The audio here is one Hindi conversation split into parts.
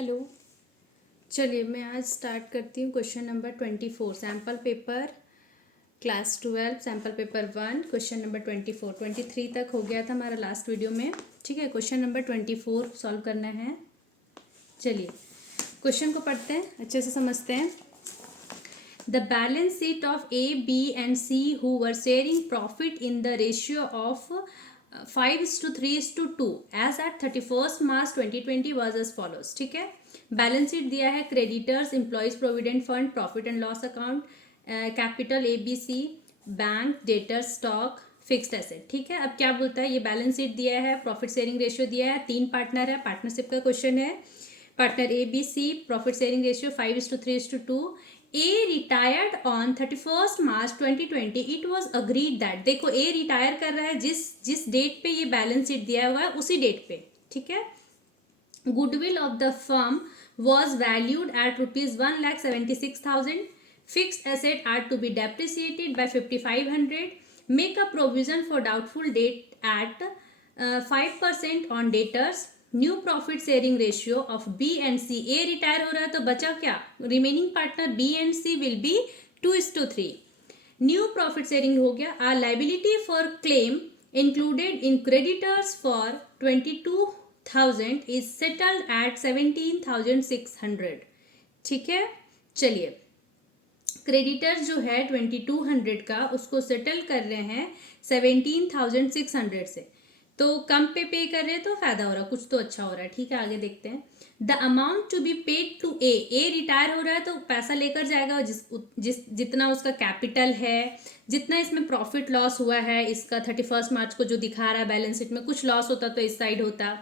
हेलो। चलिए मैं आज स्टार्ट करती हूँ question number 24 sample paper class 12 sample paper 1 question number 24 23 तक हो गया था हमारा लास्ट वीडियो में। ठीक है, क्वेश्चन नंबर 24 सॉल्व करना है। चलिए क्वेश्चन को पढ़ते हैं, अच्छे से समझते हैं। The balance sheet of A B and C who were sharing profit in the ratio of 5:3:2 as at 31 March 2020 was as follows. ठीक है, बैलेंस शीट दिया है creditors, employees provident fund, profit and loss account, capital A B C, bank, debtor, stock, fixed asset. ठीक है, अब क्या बोलता है, ये बैलेंस शीट दिया है, प्रॉफिट शेयरिंग रेशियो दिया है, 3 पार्टनर है, पार्टनरशिप का क्वेश्चन है। Partner A B C, profit sharing ratio 5:3:2। A retired on 31 March 2020। It was agreed that, देखो ए रिटायर कर रहा है जिस डेट पे ये बैलेंस शीट दिया हुआ है उसी डेट पे। ठीक है, goodwill of the firm was valued at rupees 1,76,000. Fixed asset are to be depreciated by 5,500. Make a provision for doubtful debt at 5% on debtors. New profit sharing ratio of B and C. A retire हो रहा है तो बचा क्या, remaining partner B and C will be 2:3। New profit sharing हो गया। Are liability for claim included in creditors for 22,000 is settled at 17,600। ठीक है, चलिए क्रेडिटर जो है 2200 का उसको सेटल कर रहे हैं 17,600 से, तो कम पे कर रहे हैं तो फायदा हो रहा है, कुछ तो अच्छा हो रहा है। ठीक है, आगे देखते हैं। The amount to be paid to A retire हो रहा है तो पैसा लेकर जाएगा जितना उसका कैपिटल है, जितना इसमें प्रॉफिट लॉस हुआ है इसका 31 मार्च को जो दिखा रहा है बैलेंस शीट में, कुछ लॉस होता तो इस साइड होता,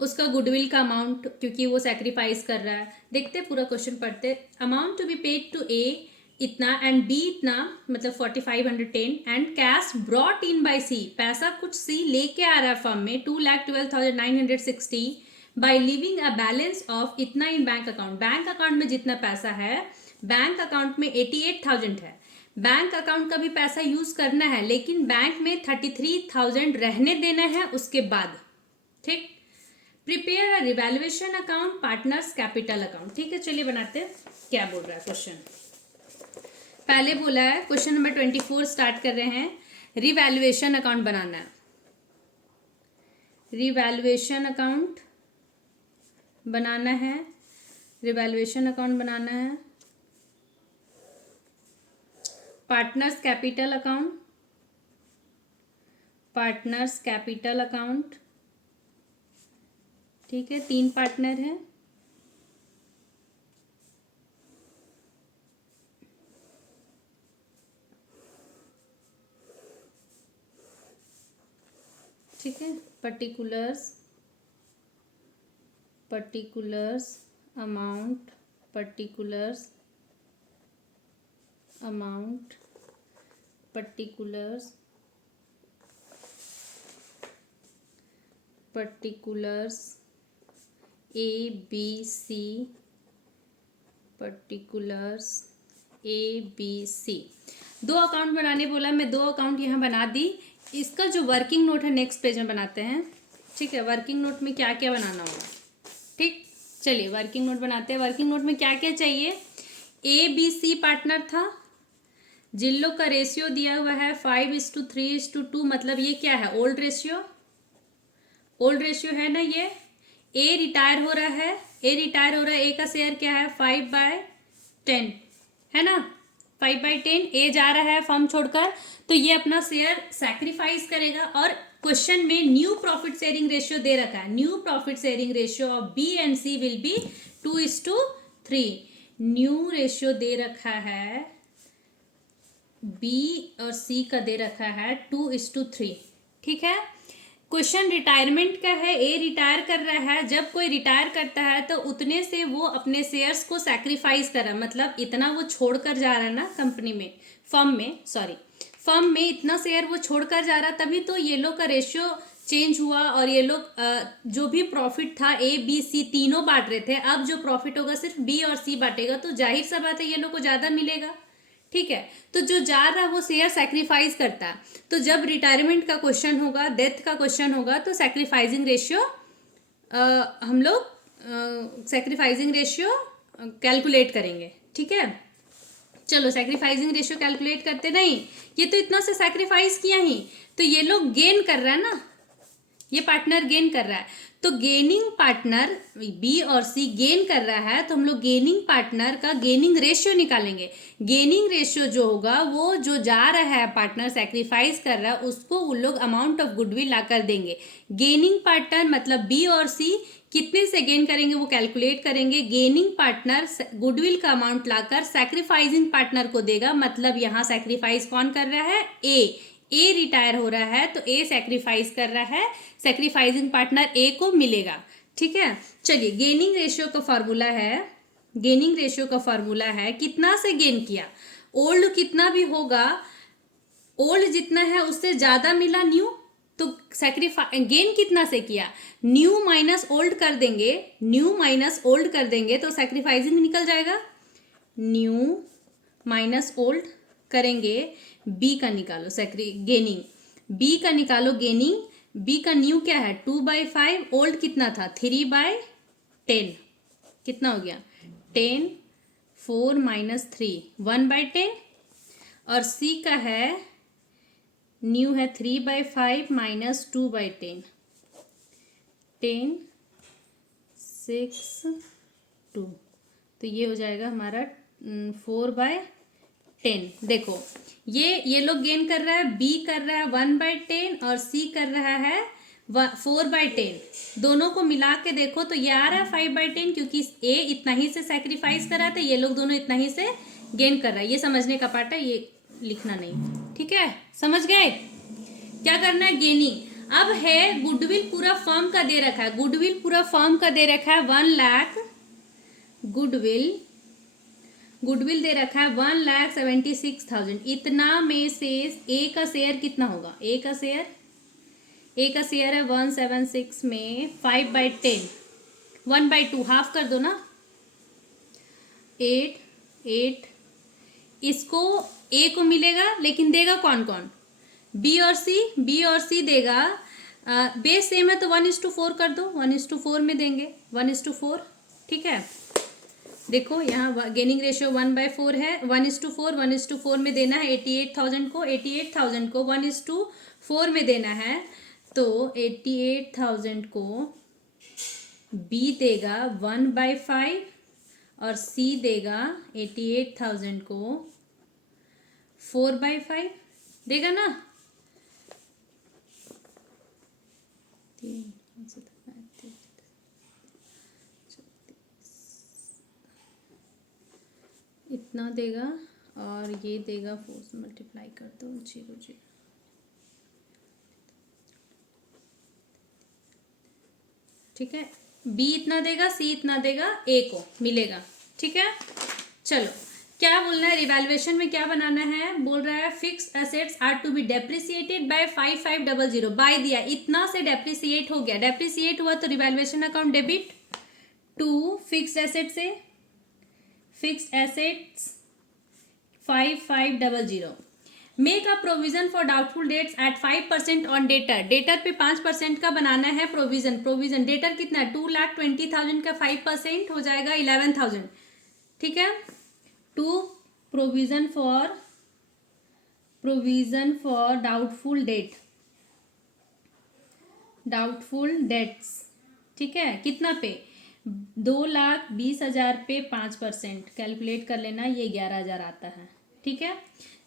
उसका गुडविल का अमाउंट क्योंकि वो सैक्रिफाइस कर रहा है। देखते पूरा क्वेश्चन पढ़ते। Amount to be paid to A इतना एंड बी इतना, मतलब 4510 and cash brought in by C, पैसा कुछ सी लेके आ रहा है फर्म में 2,12,960 by living a balance of इतना इन बैंक अकाउंट। बैंक अकाउंट में जितना पैसा है, बैंक अकाउंट में 88,000 है, बैंक अकाउंट का भी पैसा यूज करना है लेकिन बैंक में 33,000 रहने देना है उसके बाद। ठीक, prepare a revaluation account partners capital account. ठीक है, चलिए बनाते हैं क्या बोल रहा है क्वेश्चन। पहले बोला है क्वेश्चन नंबर 24 स्टार्ट कर रहे हैं, रिवैल्यूएशन अकाउंट बनाना है। रिवैल्यूएशन अकाउंट बनाना है, रिवैल्यूएशन अकाउंट बनाना है। Partners capital account, partners capital account. ठीक है, 3 पार्टनर है। ठीक है, particulars amount, particulars amount, particulars A B C, particulars A B C. 2 account बनाने बोला, मैं 2 अकाउंट यहाँ बना दी। इसका जो वर्किंग नोट है नेक्स्ट पेज में बनाते हैं। ठीक है, वर्किंग नोट में क्या क्या बनाना होगा। ठीक, चलिए वर्किंग नोट बनाते हैं। वर्किंग नोट में क्या क्या चाहिए, ए बी सी पार्टनर था, जिन लोग का रेशियो दिया हुआ है 5:3:2, मतलब ये क्या है, ओल्ड रेशियो है ना ये। ए रिटायर हो रहा है, ए का शेयर क्या है 5/10 है ना, 5/10। ए जा रहा है फर्म छोड़कर तो ये अपना शेयर सैक्रिफाइस करेगा। और क्वेश्चन में न्यू प्रॉफिट शेयरिंग रेशियो दे रखा है, new profit sharing ratio of B and C will be 2:3। New ratio दे रखा है, बी और सी का दे रखा है 2:3। ठीक है, क्वेश्चन रिटायरमेंट का है, ए रिटायर कर रहा है। जब कोई रिटायर करता है तो उतने से वो अपने शेयर्स को सैक्रिफाइस कर रहा है, मतलब इतना वो छोड़कर जा रहा है ना कंपनी में, फर्म में इतना शेयर वो छोड़कर जा रहा है, तभी तो ये लोग का रेशियो चेंज हुआ। और ये लोग जो भी प्रॉफिट था ए बी सी तीनों बांट रहे थे, अब जो प्रॉफिट होगा सिर्फ बी और सी बांटेगा, तो जाहिर सा बात है ये लोग को ज़्यादा मिलेगा। ठीक है, तो जो जा रहा है वो शेयर सैक्रिफाइस करता है, तो जब रिटायरमेंट का क्वेश्चन होगा, डेथ का क्वेश्चन होगा, तो सैक्रिफाइसिंग रेशियो हम लोग सेक्रीफाइसिंग रेशियो कैलकुलेट करेंगे, ठीक है। चलो सेक्रीफाइसिंग रेशियो कैलकुलेट करते, नहीं ये तो इतना से सेक्रीफाइस किया ही, तो ये लोग गेन कर रहा है ना, ये पार्टनर गेन कर रहा है, तो गेनिंग पार्टनर बी और सी गेन कर रहा है, तो हम लोग गेनिंग पार्टनर का गेनिंग रेशियो निकालेंगे। गेनिंग रेशियो जो होगा वो जो जा रहा है पार्टनर सेक्रीफाइस कर रहा है उसको वो लोग अमाउंट ऑफ गुडविल ला कर देंगे। गेनिंग पार्टनर मतलब बी और सी कितने से गेन करेंगे वो कैलकुलेट करेंगे। गेनिंग पार्टनर गुडविल का अमाउंट लाकर सैक्रिफाइसिंग पार्टनर को देगा, मतलब यहाँ सैक्रिफाइस कौन कर रहा है, ए रिटायर हो रहा है तो ए सैक्रिफाइस कर रहा है, सैक्रिफाइसिंग पार्टनर ए को मिलेगा, ठीक है। चलिए गेनिंग रेशियो का फॉर्मूला है, गेनिंग रेशियो का फॉर्मूला है कितना से गेन किया, ओल्ड कितना भी होगा, ओल्ड जितना है उससे ज्यादा मिला न्यू, तो गेन कितना से किया, न्यू माइनस ओल्ड कर देंगे, न्यू माइनस ओल्ड कर देंगे तो सैक्रिफाइसिंग निकल जाएगा। न्यू माइनस ओल्ड करेंगे, बी का निकालो गेनिंग, बी का निकालो गेनिंग, बी का न्यू क्या है 2/5, ओल्ड कितना था 3/10, कितना हो गया 10, 4 - 3 1/10, और सी का है न्यू है 3/5 - 2/10, 10 6 2, तो ये हो जाएगा हमारा 4/10। देखो ये लोग गेन कर रहा है, बी कर रहा है 1/10 और सी कर रहा है 4/10, दोनों को मिला के देखो तो ये आ रहा है 5/10, क्योंकि ए इतना ही से सैक्रिफाइस कर रहा था, ये लोग दोनों इतना ही से गेन कर रहा है। ये समझने का पार्ट है, ये लिखना नहीं, ठीक है, समझ गए। क्या करना है, गेनिंग। अब है गुडविल पूरा फर्म का दे रखा है, गुडविल पूरा फर्म का दे रखा है 1 लाख, गुडविल दे रखा है 1,76,000, इतना में से ए का शेयर कितना होगा, ए का शेयर है 176 में 5/10, 1/2 हाफ कर दो ना, 8 इसको ए को मिलेगा, लेकिन देगा कौन कौन, बी और सी देगा, बेस सेम है तो 1:4 कर दो, 1:4 में देंगे, 1:4, ठीक है। देखो यहाँ गेनिंग रेशियो 1/4 है, 1:4 में देना है 88,000 को, 88,000 को 1:4 में देना है, तो 88,000 को बी देगा 1/5 और सी देगा 88,000 को 4/5 देगा ना, इतना देगा, और ये देगा 4 से मल्टीप्लाई कर दो 0, ठीक है। बी इतना देगा, सी इतना देगा, ए को मिलेगा, ठीक है। चलो क्या बोलना है, रिवैल्यूएशन में क्या बनाना है, बोल रहा है fixed assets are to be depreciated by 5500, by दिया इतना से डेप्रिसिएट हो गया, डेप्रिसिएट हुआ तो revaluation account debit to fixed asset से, fixed assets 5500, make a provision for doubtful debts at 5% on debtor, debtor पे 5% का बनाना है प्रोविजन डेटर कितना है 2,20,000 का 5% हो जाएगा 11,000, ठीक है। To provision for doubtful debts, ठीक है, कितना पे 2,20,000 पे 5%, कैलकुलेट कर लेना, ये 11,000 आता है, ठीक है।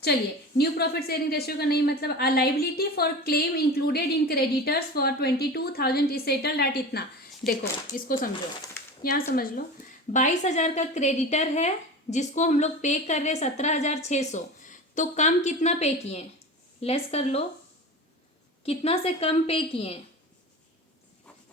चलिए न्यू प्रॉफिट शेयरिंग रेशियो का नहीं मतलब, a liability for claim included in creditors for 22,000 is settled eight इतना, देखो इसको समझो, यहाँ समझ लो 22,000 का क्रेडिटर है जिसको हम लोग पे कर रहे 17,600, तो कम कितना पे किए, लेस कर लो, कितना से कम पे किए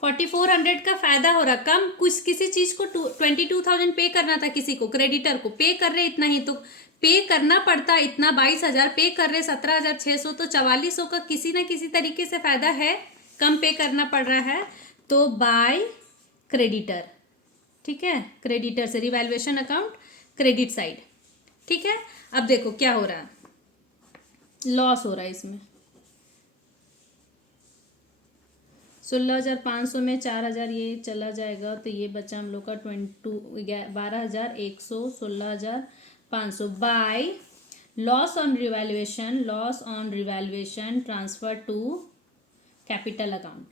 4,400 का फायदा हो रहा, कम कुछ किसी चीज को 22,000 पे करना था, किसी को क्रेडिटर को पे कर रहे इतना ही, तो पे करना पड़ता इतना, 22,000 पे कर रहे 17,600, तो 4,400 का किसी ना किसी तरीके से फायदा है, कम पे करना पड़ रहा है, तो बाय क्रेडिटर, ठीक है, क्रेडिटर से रिवैल्यूएशन अकाउंट क्रेडिट साइड, ठीक है। अब देखो क्या हो रहा है, लॉस हो रहा है इसमें, 16,500 में 4,000 ये चला जाएगा, तो ये बचा हम लोग का 12,100, 16,500 by loss on revaluation transfer to capital account.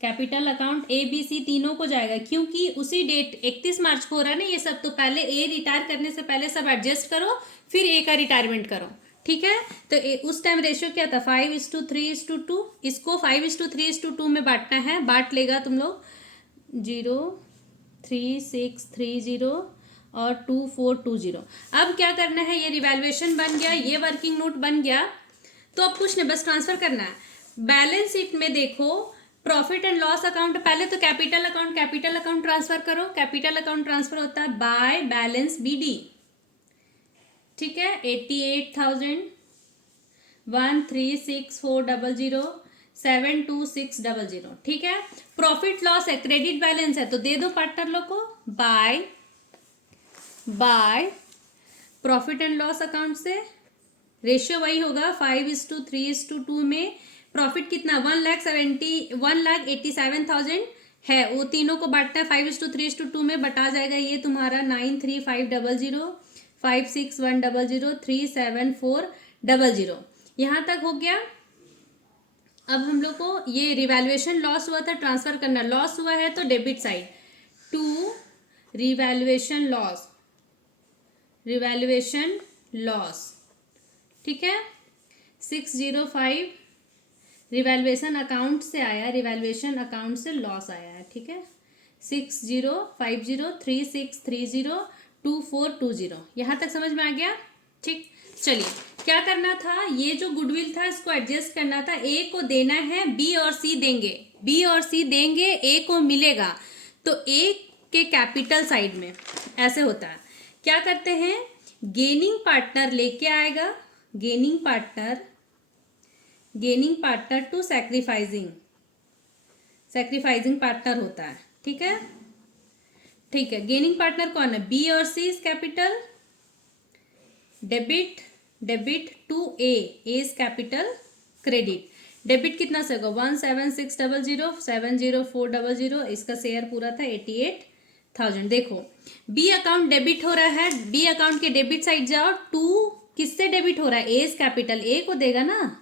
Capital account A B C तीनों को जाएगा, क्योंकि उसी डेट 31 मार्च को हो रहा है ना ये सब, तो पहले ए रिटायर करने से पहले सब एडजस्ट करो, फिर ए का रिटायरमेंट करो, ठीक है। तो उस टाइम रेशियो क्या था 5:3:2, इसको 5:3:2 में बांटना है, बांट लेगा तुम लोग 03630 और 2420। अब क्या करना है, ये रिवैल्यूएशन बन गया, ये वर्किंग नोट बन गया, तो अब कुछ नहीं, बस ट्रांसफर करना है। बैलेंस शीट में देखो प्रॉफिट एंड लॉस अकाउंट, पहले तो कैपिटल अकाउंट ट्रांसफर करो। कैपिटल अकाउंट ट्रांसफर होता है बाय बैलेंस BD, ठीक है। 88,000 136,400 72600, ठीक है। प्रॉफिट लॉस है, क्रेडिट बैलेंस है, तो दे दो पार्टनर लोग को by profit and loss account से। रेशियो वही होगा 5:3:2 में। प्रॉफिट कितना 1,87,000 है, वो तीनों को बांटना है 5:3:2 में, बटा जाएगा ये तुम्हारा 93,500 56100 37400। यहाँ तक हो गया। अब हम लोग को ये रिवैल्यूएशन लॉस हुआ था, ट्रांसफर करना, लॉस हुआ है तो debit side to revaluation loss, ठीक है। 605 रिवैल्यूएशन अकाउंट से आया, रिवैल्यूएशन अकाउंट से लॉस आया है, ठीक है। 605036302420, यहाँ तक समझ में आ गया, ठीक। चलिए क्या करना था, ये जो गुडविल था इसको एडजस्ट करना था। ए को देना है, बी और सी देंगे, ए को मिलेगा, तो ए के कैपिटल साइड में ऐसे होता है। क्या करते हैं, गेनिंग पार्टनर लेके आएगा, gaining partner to sacrificing partner होता है, ठीक है। गेनिंग पार्टनर कौन है, बी और C is capital, debit to A is capital, credit. Debit कितना से होगा 17600 70400, इसका शेयर पूरा था 88,000। देखो बी अकाउंट डेबिट हो रहा है, बी अकाउंट के डेबिट साइड जाओ, 2 किससे डेबिट हो रहा है, ए कैपिटल, ए को देगा ना,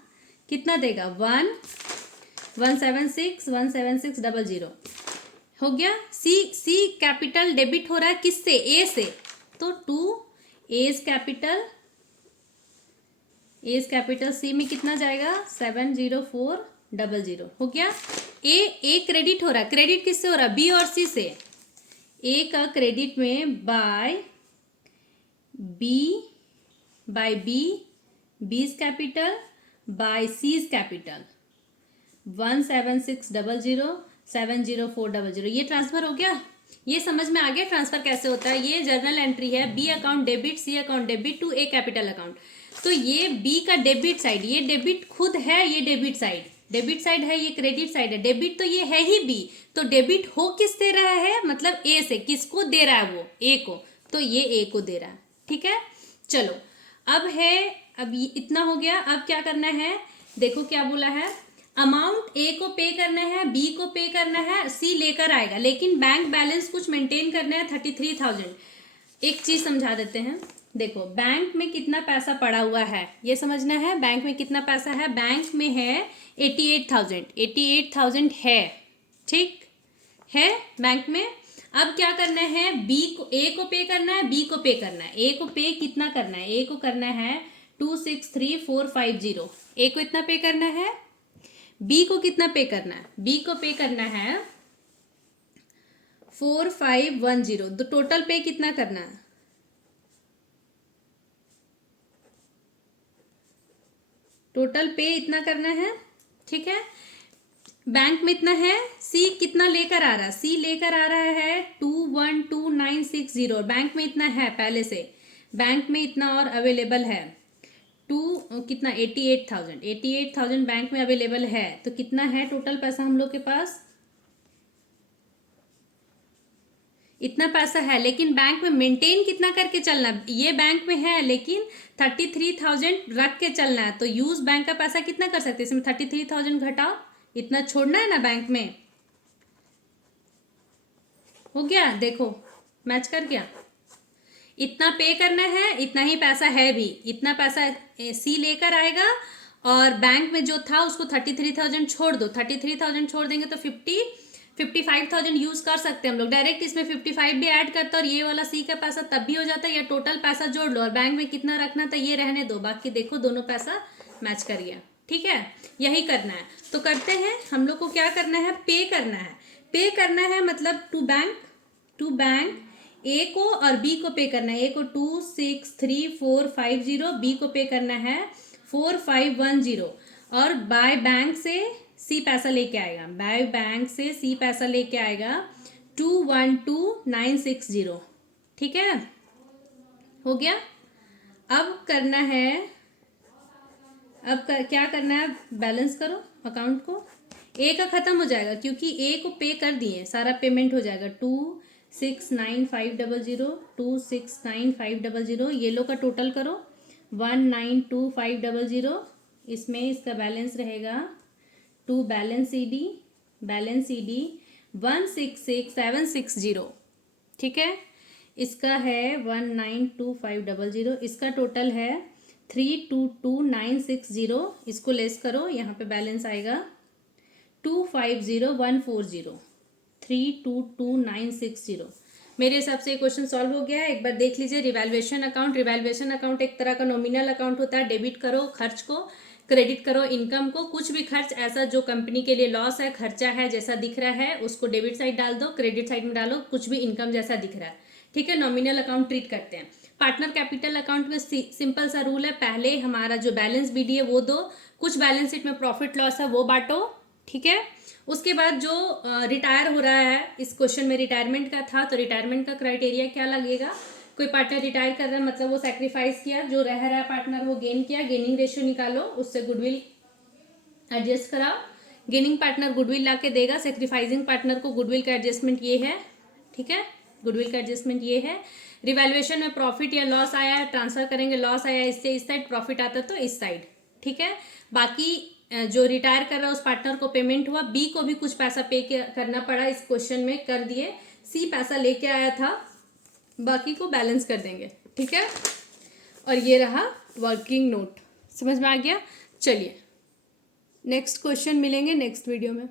कितना देगा 176,17600 हो गया। सी कैपिटल डेबिट हो रहा है किससे, ए से, तो 2 एज कैपिटल सी में कितना जाएगा 70400 हो गया। ए क्रेडिट हो रहा है, क्रेडिट किससे हो रहा है, बी और सी से। ए का क्रेडिट में बाय बीज कैपिटल बाय सीज कैपिटल 17600 70400, ये ट्रांसफर हो गया। ये समझ में आ गया ट्रांसफर कैसे होता है। ये जर्नल एंट्री है, B account debit, C account debit to A capital account. तो ये बी का डेबिट साइड, ये डेबिट खुद है, ये डेबिट साइड है, ये क्रेडिट साइड है। डेबिट तो ये है ही बी, तो डेबिट हो किस दे रहा है, मतलब ए से, किसको दे रहा है वो, ए को, तो ये ए को दे रहा है, ठीक है। चलो अब ये इतना हो गया। अब क्या करना है, देखो क्या बोला है, अमाउंट ए को पे करना है, बी को पे करना है, सी लेकर आएगा, लेकिन बैंक बैलेंस कुछ मेंटेन करना है 33,000। एक चीज समझा देते हैं, देखो बैंक में कितना पैसा पड़ा हुआ है ये समझना है। बैंक में कितना पैसा है, बैंक में है 88,000 है, ठीक है बैंक में। अब क्या करना है, ए को पे करना है, बी को पे करना है। ए को पे कितना करना है, ए को करना है 263,450, ए को इतना पे करना है। बी को कितना पे करना है, बी को पे करना है 4510, तो टोटल पे कितना करना है, टोटल पे इतना करना है, ठीक है। बैंक में इतना है, सी कितना लेकर आ रहा है, सी लेकर आ रहा है 212960, बैंक में इतना है पहले से, बैंक में इतना और अवेलेबल है, कितना 88,000 बैंक में अवेलेबल है। तो कितना है टोटल पैसा हम लोग के पास, इतना पैसा है, लेकिन बैंक में मेंटेन कितना करके चलना, ये बैंक में है लेकिन 33,000 रख के चलना है। तो यूज बैंक का पैसा कितना कर सकते हैं, इसमें 33,000 घटाओ, इतना छोड़ना है ना बैंक में। हो गया, देखो मैच कर गया। इतना पे करना है, इतना ही पैसा है भी, इतना पैसा सी लेकर आएगा और बैंक में जो था उसको 33,000 छोड़ दो, 33,000 छोड़ देंगे तो 55,000 यूज कर सकते हैं हम लोग। डायरेक्ट इसमें 55 भी ऐड करते और ये वाला सी का पैसा तब भी हो जाता है, या टोटल पैसा जोड़ लो और बैंक में कितना रखना था ये रहने दो, बाकी देखो दोनों पैसा मैच कर गया। ठीक है, यही करना है। तो करते हैं, हम लोग को क्या करना है, पे करना है। पे करना है मतलब टू बैंक ए को और बी को पे करना है। ए को 263450, बी को पे करना है 4510, और बाय बैंक से सी पैसा लेके आएगा, बाय बैंक से सी पैसा लेके आएगा 212960। ठीक है, हो गया। अब करना है, क्या करना है, बैलेंस करो अकाउंट को। ए का खत्म हो जाएगा क्योंकि ए को पे कर दिए, सारा पेमेंट हो जाएगा 269500, 269500। ये लो का टोटल करो 192500। इसमें इसका बैलेंस रहेगा टू बैलेंस सी डी 166760। ठीक है, इसका है 192500, इसका टोटल है 322960। इसको लेस करो, यहाँ पे बैलेंस आएगा 250140, 322960। मेरे हिसाब से ये क्वेश्चन सॉल्व हो गया है। एक बार देख लीजिए रिवैल्यूएशन अकाउंट। रिवैल्यूएशन अकाउंट एक तरह का नॉमिनल अकाउंट होता है। डेबिट करो खर्च को, क्रेडिट करो इनकम को। कुछ भी खर्च ऐसा जो कंपनी के लिए लॉस है, खर्चा है जैसा दिख रहा है, उसको डेबिट साइड डाल दो, क्रेडिट साइड में डालो कुछ भी इनकम जैसा दिख रहा है। ठीक है, नॉमिनल अकाउंट ट्रीट करते हैं। पार्टनर कैपिटल अकाउंट में सिंपल सा रूल है, पहले हमारा जो बैलेंस बीडी है वो दो, कुछ बैलेंस शीट में प्रॉफिट लॉस है वो बांटो। ठीक है, उसके बाद जो रिटायर हो रहा है, इस क्वेश्चन में रिटायरमेंट का था, तो रिटायरमेंट का क्राइटेरिया क्या लगेगा, कोई पार्टनर रिटायर कर रहा है मतलब वो सैक्रिफाइस किया, जो रह रहा है पार्टनर वो गेन किया, गेनिंग रेशियो निकालो, उससे गुडविल एडजस्ट कराओ। गेनिंग पार्टनर गुडविल ला के देगा, सेक्रीफाइसिंग पार्टनर को गुडविल का एडजस्टमेंट ये है। ठीक है, गुडविल का एडजस्टमेंट ये है। रिवैल्यूएशन में प्रॉफिट या लॉस आया है, ट्रांसफर करेंगे, लॉस आया इससे इस साइड, प्रॉफिट आता तो इस साइड। ठीक है, बाकी जो रिटायर कर रहा है उस पार्टनर को पेमेंट हुआ, बी को भी कुछ पैसा पे करना पड़ा, इस क्वेश्चन में कर दिए, सी पैसा लेके आया था, बाकी को बैलेंस कर देंगे। ठीक है, और ये रहा वर्किंग नोट। समझ में आ गया? चलिए नेक्स्ट क्वेश्चन मिलेंगे नेक्स्ट वीडियो में।